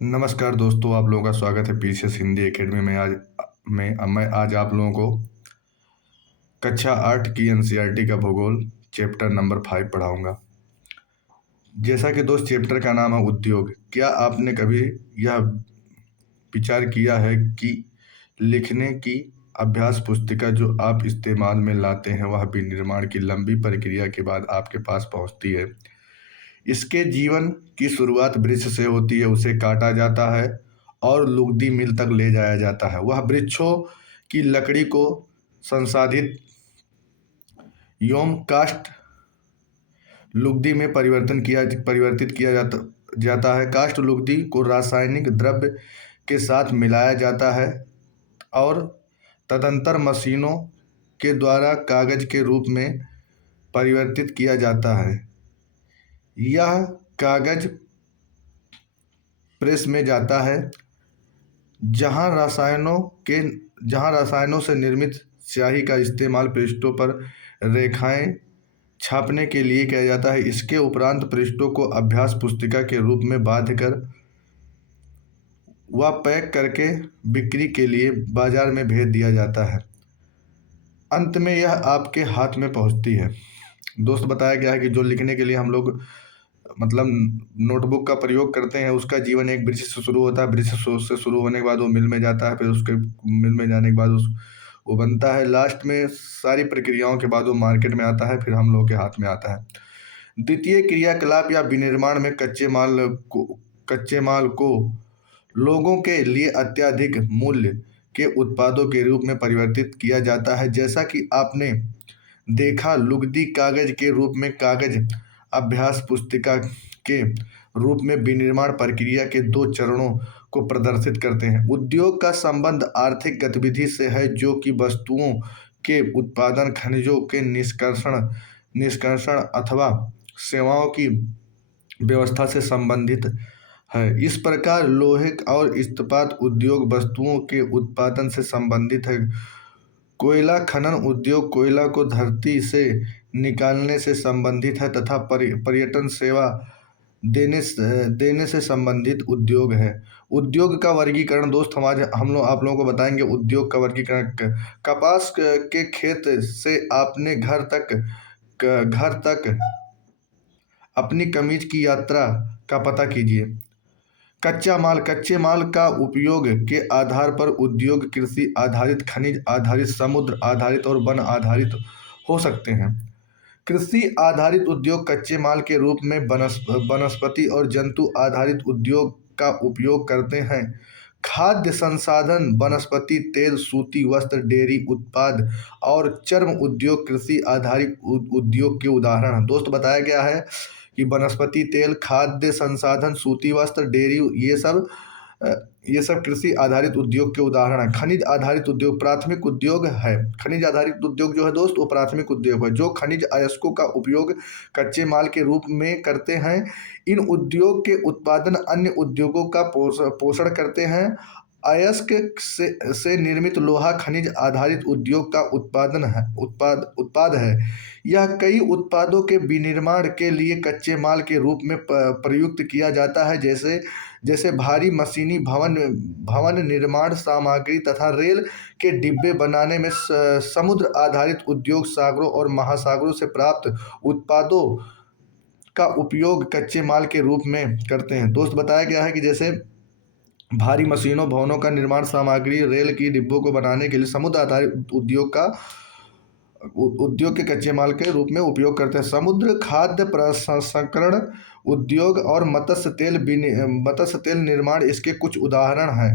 नमस्कार दोस्तों, आप लोगों का स्वागत है पीसीएस हिंदी एकेडमी में। मैं आज आप लोगों को कक्षा 8 की एनसीईआरटी का भूगोल चैप्टर नंबर 5 पढ़ाऊंगा। जैसा कि दोस्त चैप्टर का नाम है उद्योग, क्या आपने कभी यह विचार किया है कि लिखने की अभ्यास पुस्तिका जो आप इस्तेमाल में लाते हैं वह विनिर्माण की लंबी प्रक्रिया के बाद आपके पास पहुंचती है। इसके जीवन की शुरुआत वृक्ष से होती है, उसे काटा जाता है और लुगदी मिल तक ले जाया जाता है। वह वृक्षों की लकड़ी को संसाधित एवं काष्ठ लुगदी में परिवर्तित किया जाता है। काष्ठ लुगदी को रासायनिक द्रव्य के साथ मिलाया जाता है और तदंतर मशीनों के द्वारा कागज के रूप में परिवर्तित किया जाता है। यह कागज प्रेस में जाता है जहां रसायनों से निर्मित स्याही का इस्तेमाल पृष्ठों पर रेखाएं छापने के लिए किया जाता है। इसके उपरांत पृष्ठों को अभ्यास पुस्तिका के रूप में बांध कर व पैक करके बिक्री के लिए बाजार में भेज दिया जाता है। अंत में यह आपके हाथ में पहुंचती है। दोस्त बताया गया है कि जो लिखने के लिए हम लोग मतलब नोटबुक का प्रयोग करते हैं, उसका जीवन एक वृक्ष से शुरू होता है। वृक्ष से शुरू होने के बाद वो मिल में जाता है, फिर उसके मिल में जाने के बाद वो बनता है। लास्ट में सारी प्रक्रियाओं के बाद वो मार्केट में आता है, फिर हम लोगों के हाथ में आता है। द्वितीय क्रियाकलाप या विनिर्माण में कच्चे माल को लोगों के लिए अत्यधिक मूल्य के उत्पादों के रूप में परिवर्तित किया जाता है। जैसा कि आपने देखा, लुगदी कागज के रूप में कागज अभ्यास पुस्तिका के रूप में विनिर्माण प्रक्रिया के दो चरणों को प्रदर्शित करते हैं। उद्योग का संबंध आर्थिक गतिविधि से है, जो कि वस्तुओं के उत्पादन, खनिजों के निष्कर्षण अथवा सेवाओं की व्यवस्था से संबंधित है। इस प्रकार लोहे और इस्पात उद्योग वस्तुओं के उत्पादन से संबंधित है। कोयला खनन उद्योग कोयला को धरती से निकालने से संबंधित है तथा पर्यटन सेवा देने से संबंधित उद्योग है। उद्योग का वर्गीकरण दोस्त आप लोगों को बताएंगे। उद्योग का वर्गीकरण कपास के खेत से आपने घर तक अपनी कमीज की यात्रा का पता कीजिए। कच्चे माल का उपयोग के आधार पर उद्योग कृषि आधारित, खनिज आधारित, समुद्र आधारित और वन आधारित हो सकते हैं। कृषि आधारित उद्योग कच्चे माल के रूप में वनस्पति और जंतु आधारित उद्योग का उपयोग करते हैं। खाद्य संसाधन, वनस्पति तेल, सूती वस्त्र, डेयरी उत्पाद और चर्म उद्योग कृषि आधारित उद्योग के उदाहरण हैं। दोस्त बताया गया है कि वनस्पति तेल, खाद्य संसाधन, सूती वस्त्र, डेयरी, ये सब कृषि आधारित उद्योग के उदाहरण हैं। खनिज आधारित उद्योग प्राथमिक उद्योग है। खनिज आधारित उद्योग जो है दोस्त, वो प्राथमिक उद्योग है, जो खनिज अयस्कों का उपयोग कच्चे माल के रूप में करते हैं। इन उद्योग के उत्पादन अन्य उद्योगों का पोषण करते हैं। अयस्क से निर्मित लोहा खनिज आधारित उद्योग का उत्पाद है। यह कई उत्पादों के विनिर्माण के लिए कच्चे माल के रूप में प्रयुक्त किया जाता है, जैसे भारी मशीनी भवन निर्माण सामग्री तथा रेल के डिब्बे बनाने में। समुद्र आधारित उद्योग सागरों और महासागरों से प्राप्त उत्पादों का उपयोग कच्चे माल के रूप में करते हैं। दोस्त बताया गया है कि जैसे भारी मशीनों, भवनों का निर्माण सामग्री, रेल की डिब्बों को बनाने के लिए समुद्र आधारित उद्योग के कच्चे माल के रूप में उपयोग करते हैं। समुद्र खाद्य प्रसंस्करण उद्योग और मत्स्य तेल निर्माण इसके कुछ उदाहरण हैं।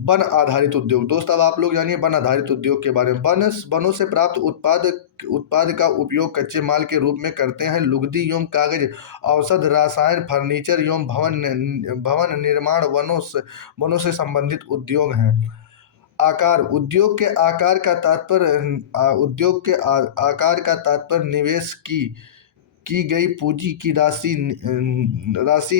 वन आधारित उद्योग दोस्त, अब आप लोग जानिए वन आधारित उद्योग के बारे में। वनों से प्राप्त उत्पाद का उपयोग कच्चे माल के रूप में करते हैं। लुगदी एवं कागज, औषध, रसायन, फर्नीचर एवं भवन निर्माण वनों से संबंधित उद्योग हैं। आकार उद्योग के आकार का तात्पर्य निवेश की गई पूंजी की राशि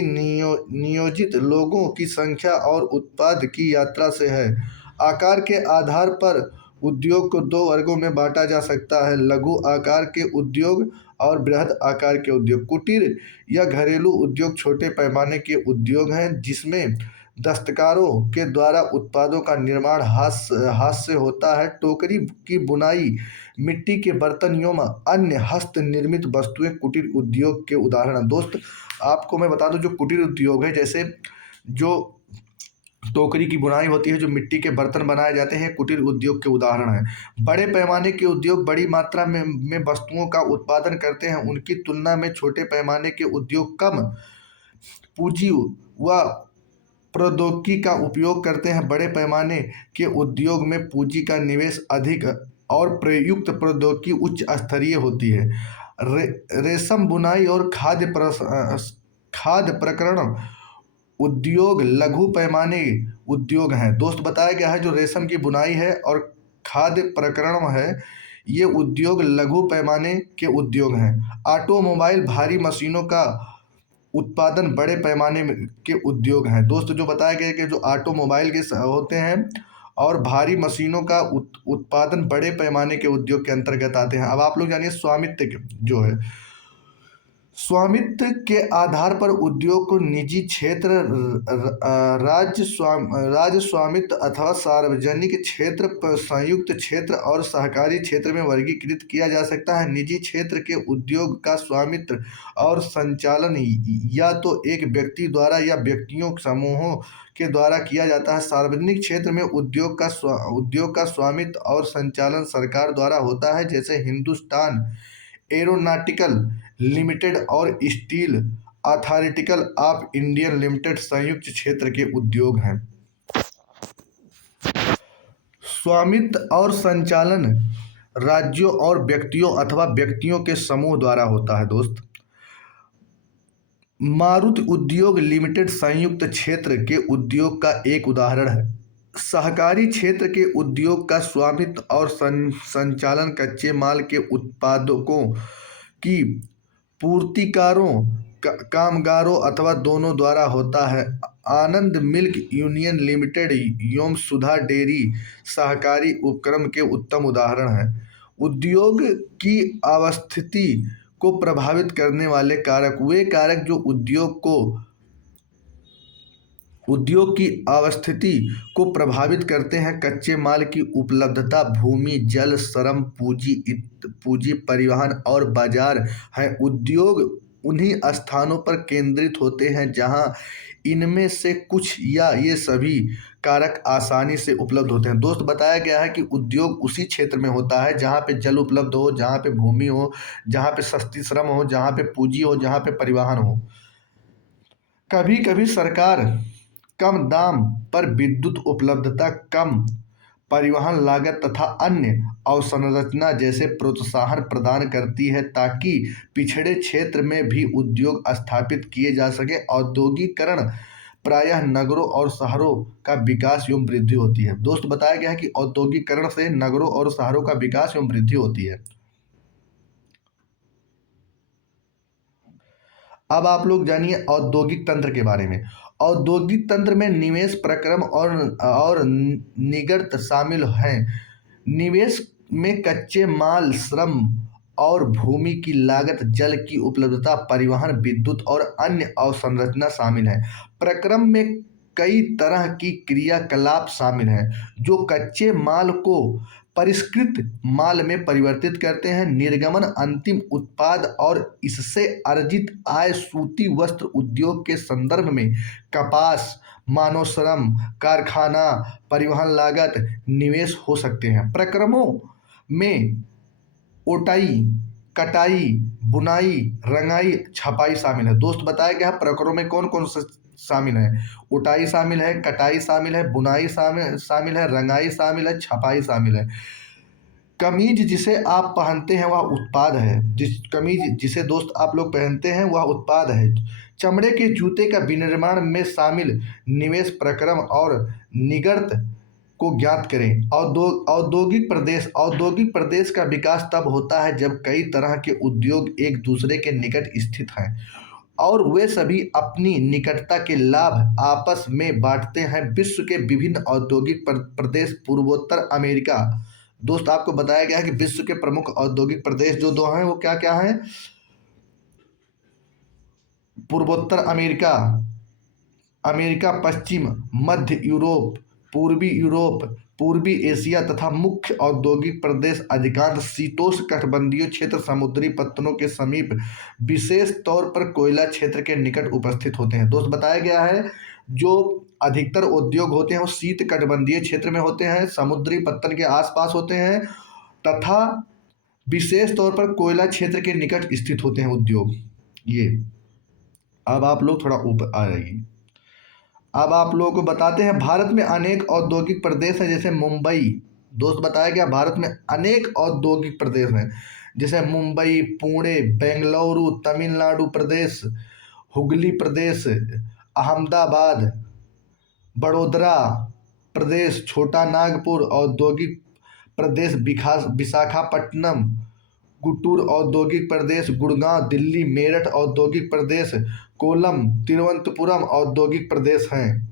नियोजित लोगों की संख्या और उत्पाद की यात्रा से है। आकार के आधार पर उद्योग को दो वर्गों में बांटा जा सकता है: लघु आकार के उद्योग और बृहद आकार के उद्योग। कुटीर या घरेलू उद्योग छोटे पैमाने के उद्योग हैं जिसमें दस्तकारों के द्वारा उत्पादों का निर्माण हाथ से होता है। टोकरी की बुनाई, मिट्टी के बर्तन एवं अन्य हस्त निर्मित वस्तुएं कुटीर उद्योग के उदाहरण हैं। दोस्त आपको मैं बता दूं, जो कुटीर उद्योग है, जैसे जो टोकरी की बुनाई होती है, जो मिट्टी के बर्तन बनाए जाते हैं, कुटीर उद्योग के उदाहरण हैं। बड़े पैमाने के उद्योग बड़ी मात्रा में वस्तुओं का उत्पादन करते हैं। उनकी तुलना में छोटे पैमाने के उद्योग कम पूंजी व प्रौद्योगिकी का उपयोग करते हैं। बड़े पैमाने के उद्योग में पूंजी का निवेश अधिक और प्रयुक्त प्रौद्योगिकी उच्च स्तरीय होती है। रेशम बुनाई और खाद्य प्रकरण उद्योग लघु पैमाने उद्योग हैं। दोस्त बताया गया है जो रेशम की बुनाई है और खाद्य प्रकरण है, ये उद्योग लघु पैमाने के उद्योग हैं। ऑटोमोबाइल भारी मशीनों का उत्पादन बड़े पैमाने के उद्योग हैं। दोस्त जो बताया गया कि जो ऑटोमोबाइल के होते हैं और भारी मशीनों का उत्पादन बड़े पैमाने के उद्योग के अंतर्गत आते हैं। अब आप लोग जानिए स्वामित्व जो है, स्वामित्व के आधार पर उद्योग को निजी क्षेत्र, राज्य स्वामित्व अथवा सार्वजनिक क्षेत्र, संयुक्त क्षेत्र और सहकारी क्षेत्र में वर्गीकृत किया जा सकता है। निजी क्षेत्र के उद्योग का स्वामित्व और संचालन या तो एक व्यक्ति द्वारा या व्यक्तियों समूहों के द्वारा किया जाता है। सार्वजनिक क्षेत्र में उद्योग का स्वामित्व और संचालन सरकार द्वारा होता है, जैसे हिंदुस्तान एरोनॉटिकल लिमिटेड और steel authority of India limited संयुक्त क्षेत्र के उद्योग हैं। स्वामित्व और संचालन राज्यों और व्यक्तियों अथवा व्यक्तियों के समूह द्वारा होता है। दोस्त मारुति उद्योग लिमिटेड संयुक्त क्षेत्र के उद्योग का एक उदाहरण है। सहकारी क्षेत्र के उद्योग का स्वामित्व और संचालन कच्चे माल के उत्पादकों की पूर्तिकारों, कामगारों अथवा दोनों द्वारा होता है। आनंद मिल्क यूनियन लिमिटेड एवं सुधा डेयरी सहकारी उपक्रम के उत्तम उदाहरण हैं। उद्योग की अवस्थिति को प्रभावित करने वाले कारक, वे कारक जो उद्योग की अवस्थिति को प्रभावित करते हैं। कच्चे माल की उपलब्धता, भूमि, जल, श्रम, पूंजी, परिवहन और बाजार है। उद्योग उन्हीं स्थानों पर केंद्रित होते हैं जहां इनमें से कुछ या ये सभी कारक आसानी से उपलब्ध होते हैं। दोस्त बताया गया है कि उद्योग उसी क्षेत्र में होता है जहां पे जल उपलब्ध हो, जहां पे भूमि हो, जहां पे सस्ती श्रम हो, जहां पे पूंजी हो, जहां पे परिवहन हो। कभी कभी सरकार कम दाम पर विद्युत उपलब्धता, कम परिवहन लागत तथा अन्य अवसंरचना जैसे प्रोत्साहन प्रदान करती है ताकि पिछड़े क्षेत्र में भी उद्योग स्थापित किए जा सके। औद्योगिकरण प्रायः नगरों और शहरों का विकास एवं वृद्धि होती है। दोस्त बताया गया है कि औद्योगिकरण से नगरों और शहरों का विकास एवं वृद्धि होती है। अब आप लोग जानिए औद्योगिक तंत्र के बारे में। औद्योगिक तंत्र में निवेश, प्रक्रम और निर्गत शामिल हैं। निवेश में कच्चे माल, श्रम और भूमि की लागत, जल की उपलब्धता, परिवहन, विद्युत और अन्य अवसंरचना शामिल है। प्रक्रम में कई तरह की क्रियाकलाप शामिल हैं जो कच्चे माल को परिष्कृत माल में परिवर्तित करते हैं। निर्गमन अंतिम उत्पाद और इससे अर्जित आय सूती वस्त्र उद्योग के संदर्भ में कपास, मानव श्रम, कारखाना, परिवहन लागत, निवेश हो सकते हैं। प्रक्रमों में ओटाई, कटाई, बुनाई, रंगाई, छपाई शामिल है। दोस्त बताया गया है प्रक्रमों में कौन कौन से शामिल है। उटाई शामिल है, कटाई शामिल है, बुनाई शामिल है, रंगाई शामिल है, छपाई शामिल है। कमीज जिसे आप पहनते हैं वह उत्पाद है। कमीज जिसे दोस्त आप लोग पहनते हैं वह उत्पाद है। चमड़े के जूते का विनिर्माण में शामिल निवेश, प्रक्रम और निर्गत को ज्ञात करें। औद्योगिक प्रदेश का विकास तब होता है जब कई तरह के उद्योग एक दूसरे के निकट स्थित हैं और वे सभी अपनी निकटता के लाभ आपस में बांटते हैं। विश्व के विभिन्न औद्योगिक प्रदेश, पूर्वोत्तर अमेरिका। दोस्त आपको बताया गया है कि विश्व के प्रमुख औद्योगिक प्रदेश जो दो हैं वो क्या क्या हैं। पूर्वोत्तर अमेरिका अमेरिका, पश्चिम मध्य यूरोप, पूर्वी एशिया तथा मुख्य औद्योगिक प्रदेश अधिकांश शीतोष्ण कटिबंधीय क्षेत्र समुद्री पत्तनों के समीप, विशेष तौर पर कोयला क्षेत्र के निकट उपस्थित होते हैं। दोस्त बताया गया है जो अधिकतर उद्योग होते हैं वो शीत कटिबंधीय क्षेत्र में होते हैं, समुद्री पत्तन के आसपास होते हैं तथा विशेष तौर पर कोयला क्षेत्र के निकट स्थित होते हैं उद्योग ये। अब आप लोग थोड़ा ऊपर आ जाइए। अब आप लोगों को बताते हैं भारत में अनेक औद्योगिक प्रदेश हैं जैसे मुंबई। दोस्त बताया गया भारत में अनेक औद्योगिक प्रदेश हैं जैसे मुंबई, पुणे, बेंगलुरु, तमिलनाडु प्रदेश, हुगली प्रदेश, अहमदाबाद, बड़ोदरा प्रदेश, छोटा नागपुर औद्योगिक प्रदेश, विशाखापट्टनम, गुंटूर औद्योगिक प्रदेश, गुड़गांव, दिल्ली, मेरठ औद्योगिक प्रदेश, कोल्लम, तिरुवनंतपुरम औद्योगिक प्रदेश हैं।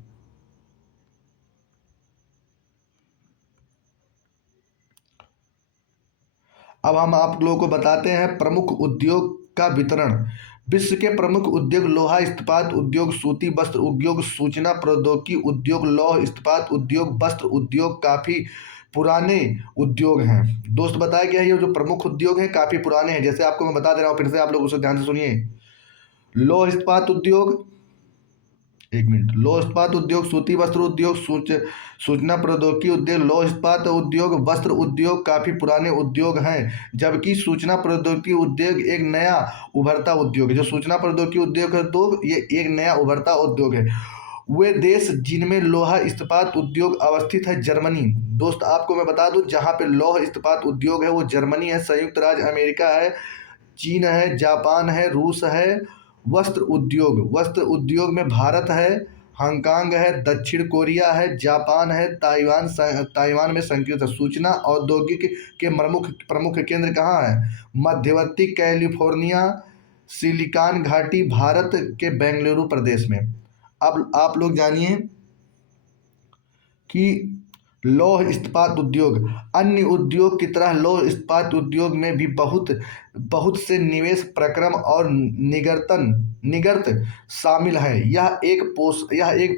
अब हम आप लोगों को बताते हैं प्रमुख उद्योग का वितरण। विश्व के प्रमुख उद्योग लोहा इस्पात उद्योग, सूती वस्त्र उद्योग, सूचना प्रौद्योगिकी उद्योग, लौह इस्पात उद्योग, वस्त्र उद्योग काफी पुराने उद्योग हैं। दोस्त बताया गया ये जो प्रमुख उद्योग हैं काफी पुराने हैं। जैसे आपको मैं बता दे रहा हूँ फिर से, आप लोग उसे ध्यान से सुनिए। लौह इस्पात उद्योग, एक मिनट, लौह इस्पात उद्योग, सूती वस्त्र उद्योग, सूचना प्रौद्योगिकी उद्योग, लौह इस्पात उद्योग, वस्त्र उद्योग काफी पुराने उद्योग हैं, जबकि सूचना प्रौद्योगिकी उद्योग एक नया उभरता उद्योग है। जो सूचना प्रौद्योगिकी उद्योग है तो ये एक नया उभरता उद्योग है। वे देश जिनमें लोहा इस्पात उद्योग अवस्थित है, जर्मनी। दोस्त आपको मैं बता दूं जहाँ पे लौह इस्पात उद्योग है वो जर्मनी है, संयुक्त राज्य अमेरिका है, चीन है, जापान है, रूस है। वस्त्र उद्योग में भारत है, हांगकांग है, दक्षिण कोरिया है, जापान है, ताइवान में संस्कृत है। सूचना औद्योगिक के प्रमुख केंद्र कहाँ है? मध्यवर्ती कैलिफोर्निया, सिलिकॉन घाटी, भारत के बेंगलुरु प्रदेश में। अब आप लोग जानिए कि लौह इस्पात उद्योग अन्य उद्योग की तरह लौह इस्पात उद्योग में भी बहुत से निवेश प्रक्रम और निगर्त शामिल है। यह एक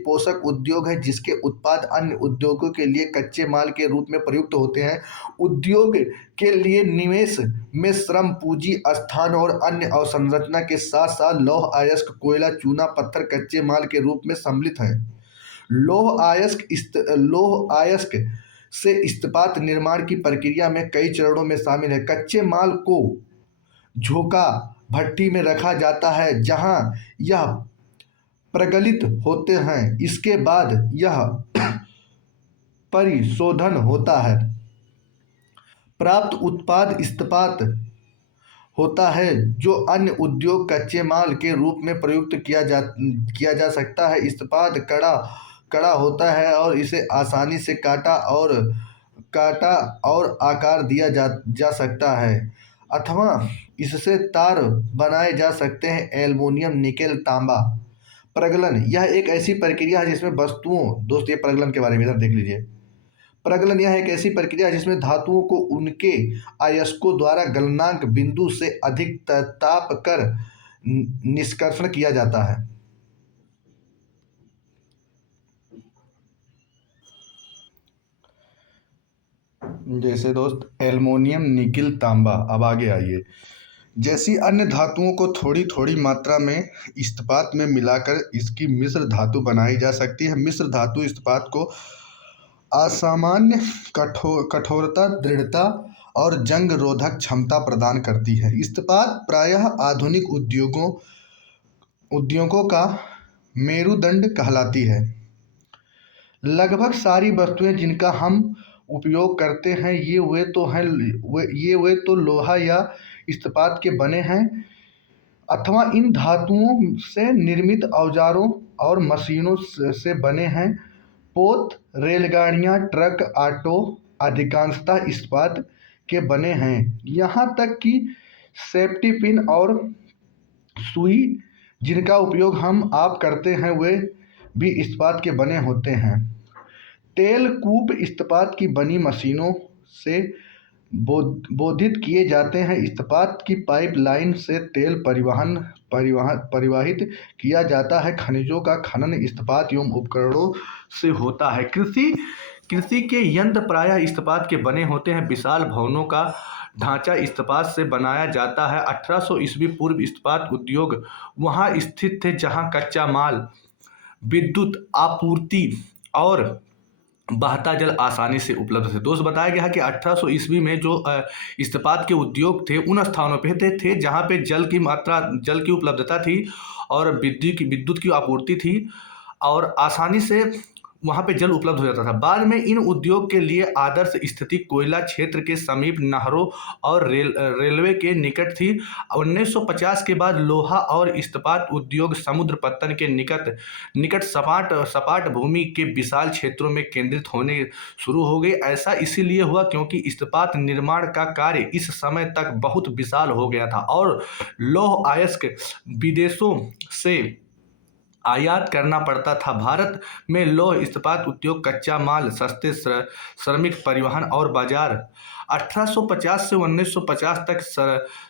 पोषक उद्योग है जिसके उत्पाद अन्य उद्योगों के लिए कच्चे माल के रूप में प्रयुक्त होते हैं। उद्योग के लिए निवेश में श्रम, पूंजी, स्थान और अन्य अवसंरचना के साथ साथ लौह अयस्क, कोयला, चूना पत्थर कच्चे माल के रूप में सम्मिलित है। लौह अयस्क से इस्पात निर्माण की प्रक्रिया में कई चरणों में शामिल है। कच्चे माल को झोंका भट्टी में रखा जाता है जहां यह प्रगलित होते हैं। इसके बाद यह परिशोधन होता है। प्राप्त उत्पाद इस्पात होता है जो अन्य उद्योग कच्चे माल के रूप में प्रयुक्त किया जा सकता है। इस्पात कड़ा होता है और इसे आसानी से काटा और आकार दिया जा सकता है अथवा इससे तार बनाए जा सकते हैं। एल्युमिनियम, निकेल, तांबा। प्रगलन यह एक ऐसी प्रक्रिया है जिसमें वस्तुओं, दोस्त ये प्रगलन के बारे में इधर देख लीजिए। प्रगलन यह एक ऐसी प्रक्रिया है जिसमें धातुओं को उनके अयस्कों द्वारा गलनांक बिंदु से अधिक ताप कर निष्कर्षण किया जाता है। जैसे दोस्त एल्युमिनियम, निकेल, तांबा। अब आगे आइए। जैसी अन्य धातुओं को थोड़ी थोड़ी मात्रा में इस्पात में मिलाकर इसकी मिश्र धातु बनाई जा सकती है। मिश्र धातु इस्पात को असामान्य कठोरता, दृढ़ता और जंग रोधक क्षमता प्रदान करती है। इस्पात प्रायः आधुनिक उद्योगों का मेरुदंड कहलाती है। लगभग सारी वस्तुएं जिनका हम उपयोग करते हैं ये तो लोहा या इस्पात के बने हैं अथवा इन धातुओं से निर्मित औजारों और मशीनों से बने हैं। पोत, रेलगाड़ियां, ट्रक, ऑटो अधिकांशतः इस्पात के बने हैं। यहाँ तक कि सेफ्टी पिन और सुई जिनका उपयोग आप करते हैं वे भी इस्पात के बने होते हैं। तेल कूप इस्पात की बनी मशीनों से बोधित किए जाते हैं। इस्पात की पाइपलाइन से तेल परिवाहित किया जाता है। खनिजों का खनन इस्पात एवं उपकरणों से होता है। कृषि के यंत्र प्रायः इस्पात के बने होते हैं। विशाल भवनों का ढांचा इस्पात से बनाया जाता है। 1800 ईस्वी पूर्व इस्पात उद्योग वहां स्थित थे जहां कच्चा माल, विद्युत आपूर्ति और बहता जल आसानी से उपलब्ध थे। दोस्त बताया गया है कि 1800 ईस्वी में जो इस्पात के उद्योग थे उन स्थानों पे थे जहाँ पे जल की उपलब्धता थी और विद्युत की आपूर्ति थी और आसानी से वहाँ पे जल उपलब्ध हो जाता था। बाद में इन उद्योग के लिए आदर्श स्थिति कोयला क्षेत्र के समीप नहरों और रेलवे के निकट थी। 1950 के बाद लोहा और इस्पात उद्योग समुद्र पत्तन के निकट सपाट भूमि के विशाल क्षेत्रों में केंद्रित होने शुरू हो गए। ऐसा इसीलिए हुआ क्योंकि इस्पात निर्माण का कार्य इस समय तक बहुत विशाल हो गया था और लौह अयस्क विदेशों से आयात करना पड़ता था। भारत में लौह इस्पात उद्योग, कच्चा माल, सस्ते श्रमिक परिवहन और बाजार 1850 से 1950 तक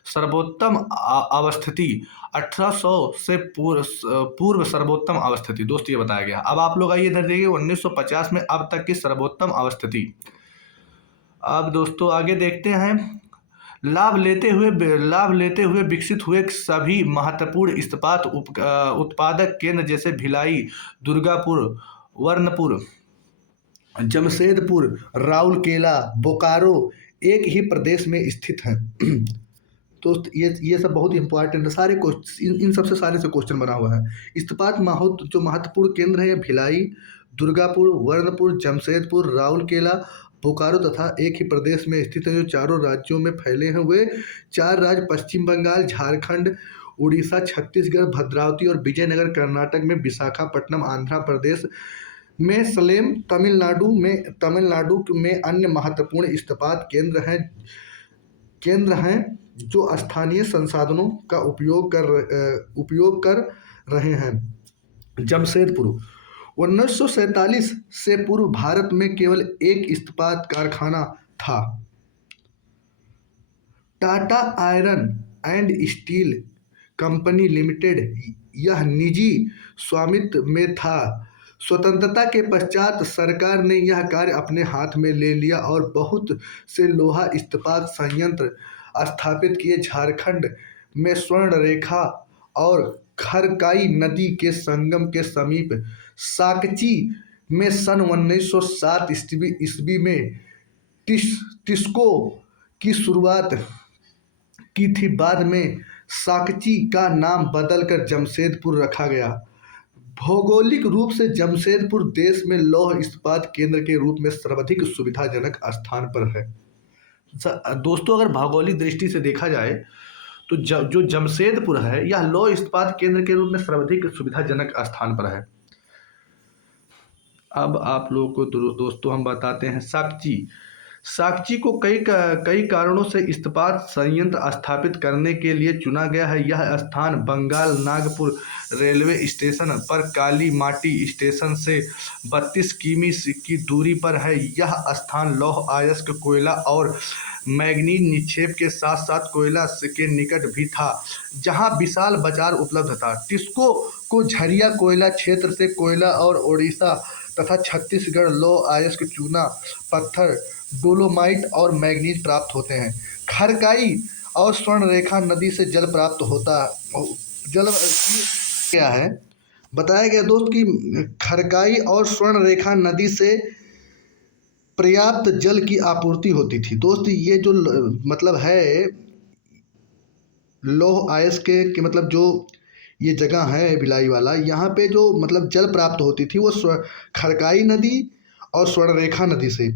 सर्वोत्तम अवस्थिति, 1800 से पूर्व सर्वोत्तम अवस्थिति। दोस्त ये बताया गया। अब आप लोग आइए इधर देखिए 1950 में अब तक की सर्वोत्तम अवस्थिति। अब दोस्तों आगे देखते हैं। लाभ लेते हुए विकसित हुए सभी महत्वपूर्ण इस्पात उत्पादक केंद्र जैसे भिलाई, दुर्गापुर, वर्नपुर, जमशेदपुर, राउरकेला, बोकारो एक ही प्रदेश में स्थित हैं। तो ये सब बहुत इंपॉर्टेंट है। सारे क्वेश्चन इन सबसे सारे से क्वेश्चन बना हुआ है। इस्पात जो महत्वपूर्ण केंद्र है भिलाई, दुर्गापुर, वर्नपुर, जमशेदपुर, राउरकेला, बोकारो तथा एक ही प्रदेश में स्थित है जो चारों राज्यों में फैले हैं। वे चार राज्य पश्चिम बंगाल, झारखंड, उड़ीसा, छत्तीसगढ़, भद्रावती और विजयनगर कर्नाटक में, विशाखापट्टनम आंध्र प्रदेश में, सलेम तमिलनाडु में अन्य महत्वपूर्ण इस्पात केंद्र हैं जो स्थानीय संसाधनों का उपयोग कर रहे हैं। जमशेदपुर 1947 से पूर्व भारत में केवल एक इस्पात कारखाना था। Tata iron and steel company limited यह निजी स्वामित्व में था। स्वतंत्रता के पश्चात सरकार ने यह कार्य अपने हाथ में ले लिया और बहुत से लोहा इस्पात संयंत्र स्थापित किए। झारखंड में स्वर्णरेखा और खरकाई नदी के संगम के समीप साकची में सन 1907 ईस्वी में टिस्को की शुरुआत की थी। बाद में साकची का नाम बदलकर जमशेदपुर रखा गया। भौगोलिक रूप से जमशेदपुर देश में लौह इस्पात केंद्र के रूप में सर्वाधिक सुविधाजनक स्थान पर है। दोस्तों अगर भौगोलिक दृष्टि से देखा जाए तो जो जमशेदपुर है यह लौह इस्पात केंद्र के रूप में सर्वाधिक सुविधाजनक स्थान पर है। अब आप लोगों को दोस्तों हम बताते हैं साकची को कई कारणों से इस्पात संयंत्र स्थापित करने के लिए चुना गया है। यह स्थान बंगाल नागपुर रेलवे स्टेशन पर काली माटी स्टेशन से 32 किमी की दूरी पर है। यह स्थान लौह अयस्क, कोयला और मैग्नीज निक्षेप के साथ साथ कोयला के निकट भी था जहां विशाल बाजार उपलब्ध था। टिस्को को झरिया कोयला क्षेत्र से कोयला और ओडिशा तथा छत्तीसगढ़ लौह अयस्क, चूना पत्थर, डोलोमाइट और मैग्नीज प्राप्त होते हैं। खरकाई और स्वर्णरेखा नदी से जल प्राप्त होता है। जल क्या है बताया गया दोस्त कि खरकाई और स्वर्णरेखा नदी से पर्याप्त जल की आपूर्ति होती थी। दोस्त ये जो मतलब है लौह अयस्क के मतलब जो ये जगह है भिलाई वाला, यहाँ पे जो मतलब जल प्राप्त होती थी वो खरकाई नदी और स्वर्णरेखा नदी से।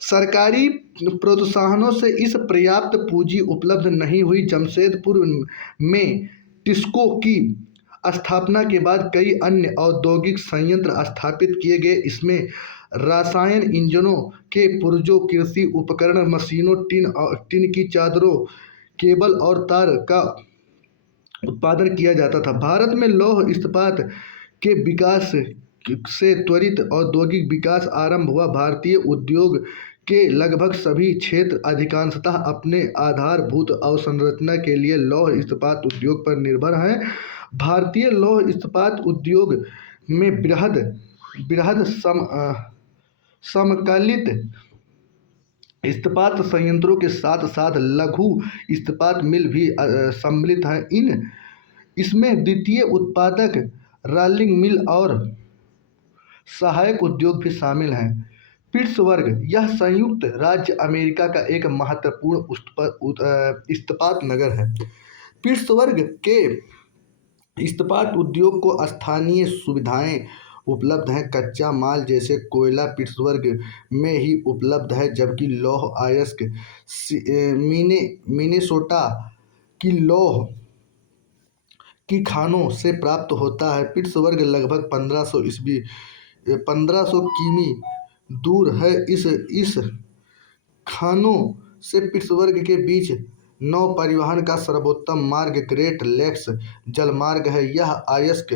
सरकारी प्रोत्साहनों से इस पर्याप्त पूंजी उपलब्ध नहीं हुई। जमशेदपुर में टिस्को की स्थापना के बाद कई अन्य औद्योगिक संयंत्र स्थापित किए गए। इसमें रासायन इंजनों के पुर्जों, कृषि उपकरण, मशीनों, टिन की चादरों, केबल और तार का उत्पादन किया जाता था। भारत में लौह इस्पात के विकास से त्वरित औद्योगिक विकास आरंभ हुआ। भारतीय उद्योग के लगभग सभी क्षेत्र अधिकांशतः अपने आधारभूत अवसंरचना के लिए लौह इस्पात उद्योग पर निर्भर हैं। भारतीय लौह इस्पात उद्योग में बृहद बृहद समकालित इस्पात संयंत्रों के साथ साथ लघु इस्पात मिल भी सम्मिलित हैं। इसमें द्वितीय उत्पादक रोलिंग मिल और सहायक उद्योग भी शामिल हैं। पिट्सबर्ग यह संयुक्त राज्य अमेरिका का एक महत्वपूर्ण इस्पात नगर है। पिट्सबर्ग के इस्पात उद्योग को स्थानीय सुविधाएं उपलब्ध हैं। कच्चा माल जैसे कोयला पिट्सबर्ग में ही उपलब्ध है, जबकि लौह अयस्क मिनेसोटा की लौह की खानों से प्राप्त होता है। पिट्सबर्ग लगभग 1500 किमी दूर है। इस खानों से पिट्सबर्ग के बीच नौ परिवहन का सर्वोत्तम मार्ग ग्रेट लेक्स जलमार्ग है। यह अयस्क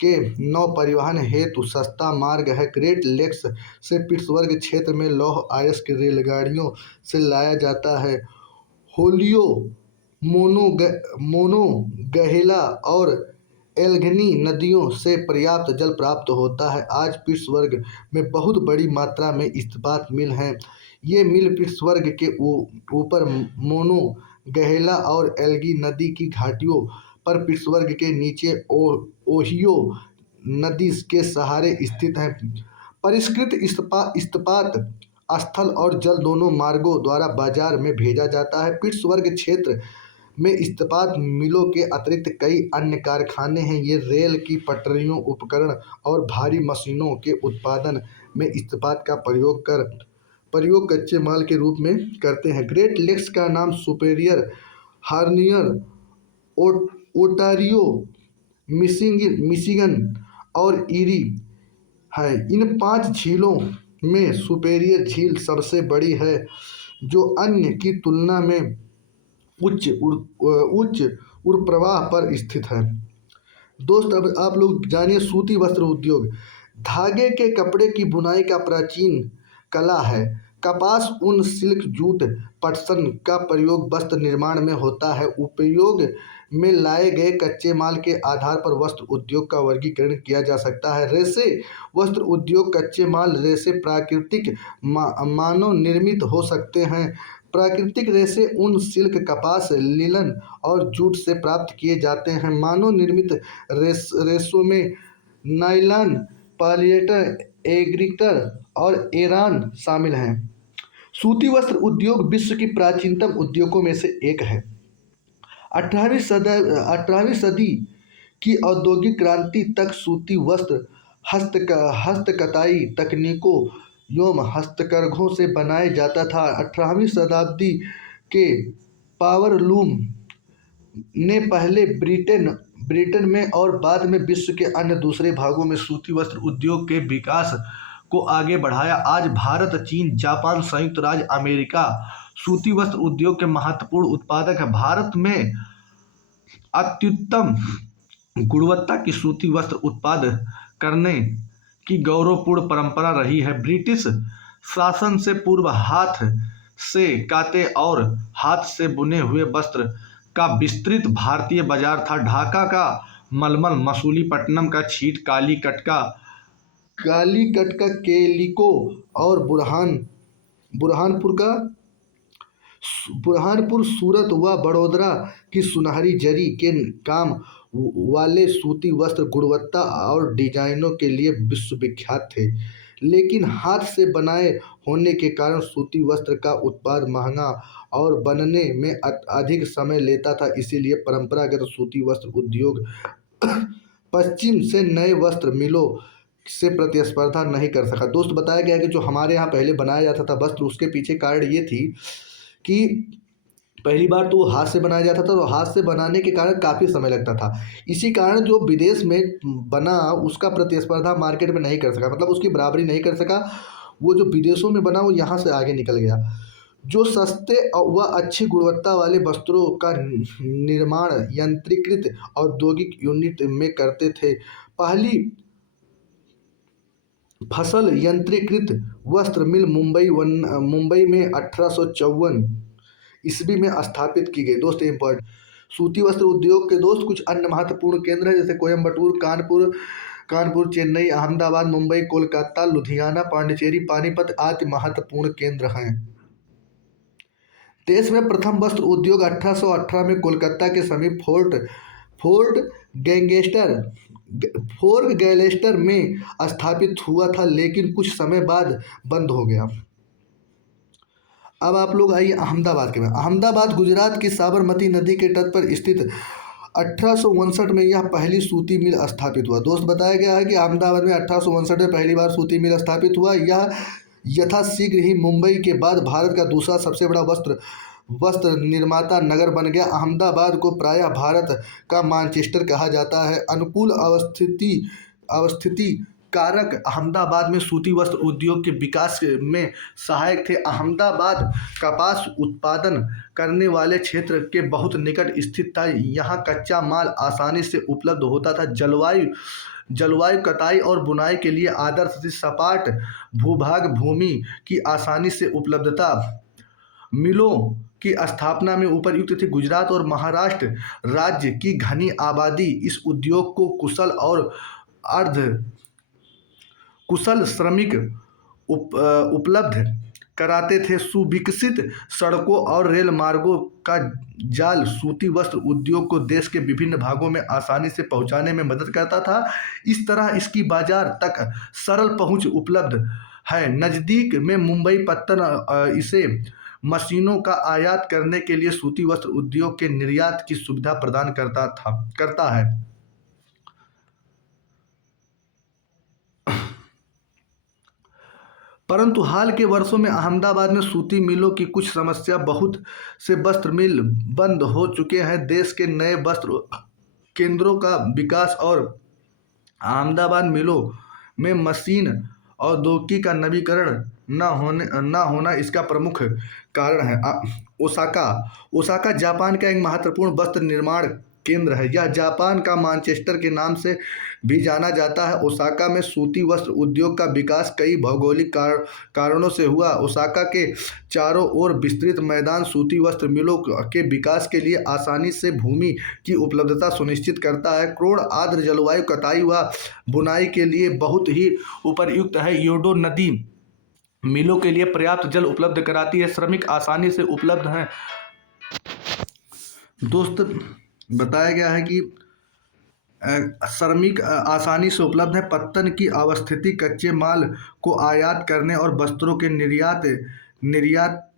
के नौ परिवहन हेतु सस्ता मार्ग है। ग्रेट लेक्स से पिट्सबर्ग क्षेत्र में लौह अयस्क रेलगाड़ियों से लाया जाता है। होलियो, मोनोगहेला और एल्लेघनी नदियों से पर्याप्त जल प्राप्त होता है। आज पिट्सबर्ग में बहुत बड़ी मात्रा में इस्पात मिल हैं। ये मिल पिट्सबर्ग के ऊपर मोनोगहेला और एल्लेघनी नदी की घाटियों पर, पिट्सबर्ग के नीचे ओहियो नदी के सहारे स्थित हैं। परिष्कृत इस्पात स्थल और जल दोनों मार्गों द्वारा बाजार में भेजा जाता है। पिट्सबर्ग क्षेत्र में इस्पात मिलों के अतिरिक्त कई अन्य कारखाने हैं। ये रेल की पटरियों, उपकरण और भारी मशीनों के उत्पादन में इस्पात का प्रयोग कच्चे माल के रूप में करते हैं। ग्रेट लेक्स का नाम सुपेरियर, हार्नियर, ओटारियो, मिशिगन और ईरी है। इन 5 झीलों में सुपेरियर झील सबसे बड़ी है, जो अन्य की तुलना में उच्च ऊर्ध्वप्रवाह पर स्थित है। दोस्त, अब आप लोग जानिए सूती वस्त्र उद्योग। धागे के कपड़े की बुनाई का प्राचीन कला है। कपास, ऊन, सिल्क, जूट, पटसन का प्रयोग वस्त्र निर्माण में होता है। उपयोग में लाए गए कच्चे माल के आधार पर वस्त्र उद्योग का वर्गीकरण किया जा सकता है। रेशे वस्त्र उद्योग। कच्चे माल रेशे प्राकृतिक मानव निर्मित हो सकते हैं। प्राकृतिक रेशे ऊन, सिल्क, कपास, लिनन और जूट से प्राप्त किए जाते हैं। मानव निर्मित रेशों में नायलॉन, पॉलिएस्टर, एग्रीकल्चर और एरान शामिल हैं। सूती वस्त्र उद्योग विश्व की प्राचीनतम उद्योगों में से एक है। 18वीं सदी की औद्योगिक क्रांति तक सूती वस्त्र हस्तकताई तकनीकों एवं हस्तकरघों से बनाया जाता था। 18वीं शताब्दी के पावरलूम ने पहले ब्रिटेन में और बाद में विश्व के अन्य दूसरे भागों में सूती वस्त्र उद्योग के विकास को आगे बढ़ाया। आज भारत, चीन, जापान, संयुक्त राज्य अमेरिका सूती वस्त्र उद्योग के महत्वपूर्ण उत्पादक है। भारत में अत्युत्तम गुणवत्ता की सूती वस्त्र उत्पादन करने की गौरवपूर्ण परंपरा रही है। ब्रिटिश शासन से पूर्व हाथ से काते और हाथ से बुने हुए वस्त्र का विस्तृत भारतीय बाजार था। ढाका का मलमल, मसूलीपट्टनम का छीट, कालीकट का केलिको और बुरहानपुर, सूरत व बड़ौदा की सुनहरी जरी के काम वाले सूती वस्त्र गुणवत्ता और डिजाइनों के लिए विश्वविख्यात थे। लेकिन हाथ से बनाए होने के कारण सूती वस्त्र का उत्पाद महंगा और बनने में अधिक समय लेता था। इसीलिए परंपरागत सूती वस्त्र उद्योग पश्चिम से नए वस्त्र मिलों से प्रतिस्पर्धा नहीं कर सका। दोस्त, बताया गया कि जो हमारे यहाँ पहले बनाया जाता था वस्त्र, उसके पीछे कारण ये थी कि पहली बार तो हाथ से बनाया जाता था, तो हाथ से बनाने के कारण काफ़ी समय लगता था। इसी कारण जो विदेश में बना उसका प्रतिस्पर्धा मार्केट में नहीं कर सका, मतलब उसकी बराबरी नहीं कर सका। वो जो विदेशों में बना वो यहाँ से आगे निकल गया। जो सस्ते व अच्छी गुणवत्ता वाले वस्त्रों का निर्माण यंत्रीकृत औद्योगिक यूनिट में करते थे। फसल यंत्रीकृत वस्त्र मिल मुंबई में 1854 ईस्वी में स्थापित की गई। दोस्त इम्पोर्टेंट, सूती वस्त्र उद्योग के दोस्त कुछ अन्य महत्वपूर्ण केंद्र हैं जैसे कोयम्बटूर, कानपुर, चेन्नई, अहमदाबाद, मुंबई, कोलकाता, लुधियाना, पांडिचेरी, पानीपत आदि महत्वपूर्ण केंद्र हैं। देश में प्रथम वस्त्र उद्योग 1818 में कोलकाता के समीप फोर्ट गैंगस्टर फोर्ट गैलेस्टर में स्थापित हुआ था, लेकिन कुछ समय बाद बंद हो गया। अब आप लोग आइए अहमदाबाद के में। अहमदाबाद गुजरात की साबरमती नदी के तट पर स्थित 1859 में यह पहली सूती मिल स्थापित हुआ। दोस्त बताया गया है कि अहमदाबाद में 1859 में पहली बार सूती मिल स्थापित हुआ। यह यथाशीघ्र ही मुंबई के बाद भारत का दूसरा सबसे बड़ा वस्त्र निर्माता नगर बन गया। अहमदाबाद को प्रायः भारत का मानचेस्टर कहा जाता है। अनुकूल अवस्थिति कारक अहमदाबाद में सूती वस्त्र उद्योग के विकास में सहायक थे। अहमदाबाद कपास उत्पादन करने वाले क्षेत्र के बहुत निकट स्थित था। यहाँ कच्चा माल आसानी से उपलब्ध होता था। जलवायु कटाई और बुनाई के लिए आदर्श थी। सपाट भूभाग भूमि की आसानी से उपलब्धता मिलों की स्थापना में उपयुक्त थी। गुजरात और महाराष्ट्र राज्य की घनी आबादी इस उद्योग को कुशल और अर्ध कुशल श्रमिक उपलब्ध कराते थे। सुविकसित सड़कों और रेल मार्गों का जाल सूती वस्त्र उद्योग को देश के विभिन्न भागों में आसानी से पहुंचाने में मदद करता था। इस तरह इसकी बाजार तक सरल पहुंच उपलब्ध है। नज़दीक में मुंबई पत्तन इसे मशीनों का आयात करने के लिए सूती वस्त्र उद्योग के निर्यात की सुविधा प्रदान करता है। परंतु हाल के वर्षों में अहमदाबाद में सूती मिलों की कुछ समस्या, बहुत से वस्त्र मिल बंद हो चुके हैं। देश के नए वस्त्र केंद्रों का विकास और अहमदाबाद मिलों में मशीन औद्योगिकी का नवीकरण न होना इसका प्रमुख कारण है। ओसाका जापान का एक महत्वपूर्ण वस्त्र निर्माण केंद्र है। यह जापान का मानचेस्टर के नाम से भी जाना जाता है। ओसाका में सूती वस्त्र उद्योग का विकास कई भौगोलिक कारणों से हुआ। ओसाका के चारों ओर विस्तृत मैदान सूती वस्त्र मिलों के विकास के लिए आसानी से भूमि की उपलब्धता सुनिश्चित करता है। क्रोड़ आर्द्र जलवायु कटाई व बुनाई के लिए बहुत ही उपयुक्त है। योडो नदी मिलों के लिए पर्याप्त जल उपलब्ध कराती है। श्रमिक आसानी से उपलब्ध हैं। दोस्त बताया गया है कि श्रमिक आसानी से उपलब्ध है। पत्तन की अवस्थिति कच्चे माल को आयात करने और वस्त्रों के निर्यात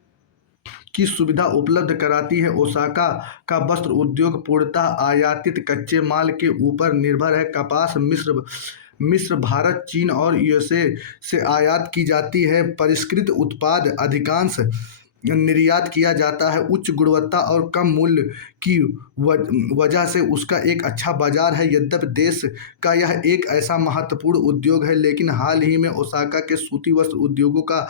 की सुविधा उपलब्ध कराती है। ओसाका का वस्त्र उद्योग पूर्णतः आयातित कच्चे माल के ऊपर निर्भर है। कपास मिस्र, भारत, चीन और यूएसए से आयात की जाती है। परिष्कृत उत्पाद अधिकांश निर्यात किया जाता है। उच्च गुणवत्ता और कम मूल्य की वजह से उसका एक अच्छा बाजार है। यद्यपि देश का यह एक ऐसा महत्वपूर्ण उद्योग है, लेकिन हाल ही में ओसाका के सूती वस्त्र उद्योगों का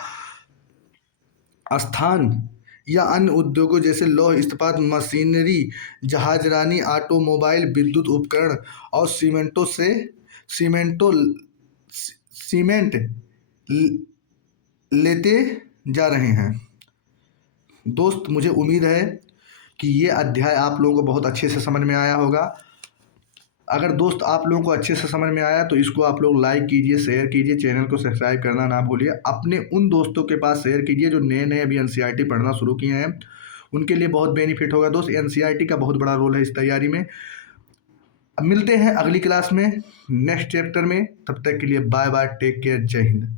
स्थान या अन्य उद्योगों जैसे लौह इस्पात, मशीनरी, जहाजरानी, ऑटोमोबाइल, विद्युत उपकरण और सीमेंट लेते जा रहे हैं। दोस्त मुझे उम्मीद है कि ये अध्याय आप लोगों को बहुत अच्छे से समझ में आया होगा। अगर दोस्त आप लोगों को अच्छे से समझ में आया तो इसको आप लोग लाइक कीजिए, शेयर कीजिए, चैनल को सब्सक्राइब करना ना भूलिए। अपने उन दोस्तों के पास शेयर कीजिए जो नए अभी एनसीईआरटी पढ़ना शुरू किए हैं, उनके लिए बहुत बेनिफिट होगा। दोस्त एनसीईआरटी का बहुत बड़ा रोल है इस तैयारी में। अब मिलते हैं अगली क्लास में नेक्स्ट चैप्टर में। तब तक के लिए बाय बाय, टेक केयर, जय हिंद।